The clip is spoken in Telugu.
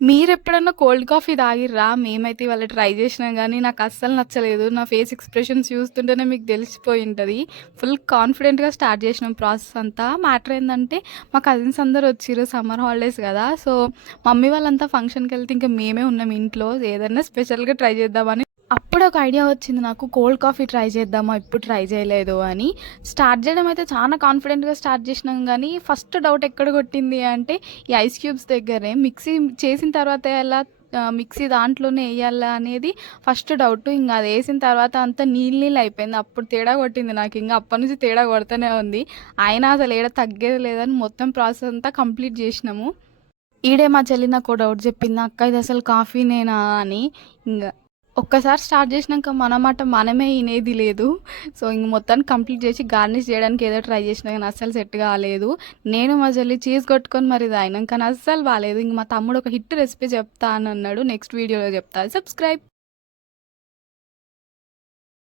మీరెప్పుడన్నా కోల్డ్ కాఫీ తాగిర్రా? మేమైతే ఇవాళ ట్రై జేసినాం గానీ, నాకస్సలు నచ్చలేదు. నా ఫేస్ ఎక్స్‌ప్రెషన్స్ చూస్తుంటేనే మీకు తెలిసిపోయుంటది. ఫుల్ కాన్ఫిడెంట్‌గా స్టార్ట్ జేసినాం ప్రాసెస్ అంతా. మ్యాటర్ ఏందంటే, మా కజిన్స్ అందరూ వచ్చిర్రు సమ్మర్ హాలిడేస్ గదా! సో, మమ్మీ వాళ్ళంతా ఫంక్షన్‌కెళ్తే ఇంక మేమే ఉన్నాం ఇంట్లో. ఏదన్నా స్పెషల్‌గా ట్రై చేద్దామని అప్పుడే ఒక ఐడియా వచ్చింది నాకు. కోల్డ్ కాఫీ ట్రై చేద్దామా? ఎప్పుడు ట్రై చేయలేదు అని. స్టార్ట్ చేయడం అయితే చానా కాన్ఫిడెంట్‌గా స్టార్ట్ చేసినాం గానీ, ఫస్ట్ డౌట్ ఎక్కడ కొట్టింది అంటే, ఈ ఐస్ క్యూబ్స్ దగ్గరే. మిక్సీ చేసిన తర్వాత ఎలా మిక్సీ దాంట్లోనే ఎయ్యాలా అనేది ఫస్ట్ డౌటు. ఇంగ అదేసిన తర్వాత అంతా నీళ్ళు నీళ్ళు అయిపోయింది. అప్పుడు తేడా కొట్టింది నాకింగ. అప్పటినుంచి తేడా కొడతనే ఉంది. అయినా అసలు ఏడ తగ్గేది లేదని మొత్తం ప్రాసెస్ అంతా కంప్లీట్ చేసినాము. ఈడే మా చెల్లి నాకో డౌట్ చెప్పింది. "అక్క ఇదసలు కాఫీనేనా" అని. ఇంగ ఒక్కసారి స్టార్ట్ జేసినంక మన మాట మనమే ఇనేది లేదు. సో, ఇంక మొత్తానికి కంప్లీట్ జేసి గార్నిష్ జేయడానికి ఏదో ట్రై జేసినా గానీ అస్సలు సెట్ గాలేదు. నేను మా చెల్లి చీజ్ కొట్టుకొని మరి తాగినాం. కానీ అస్సలు బాలేదు. ఇంక మా తమ్ముడు ఒక హిట్ రెసిపీ చెప్తా అనన్నాడు. నెక్స్ట్ వీడియోలో చెప్తా. సబ్స్క్రైబ్.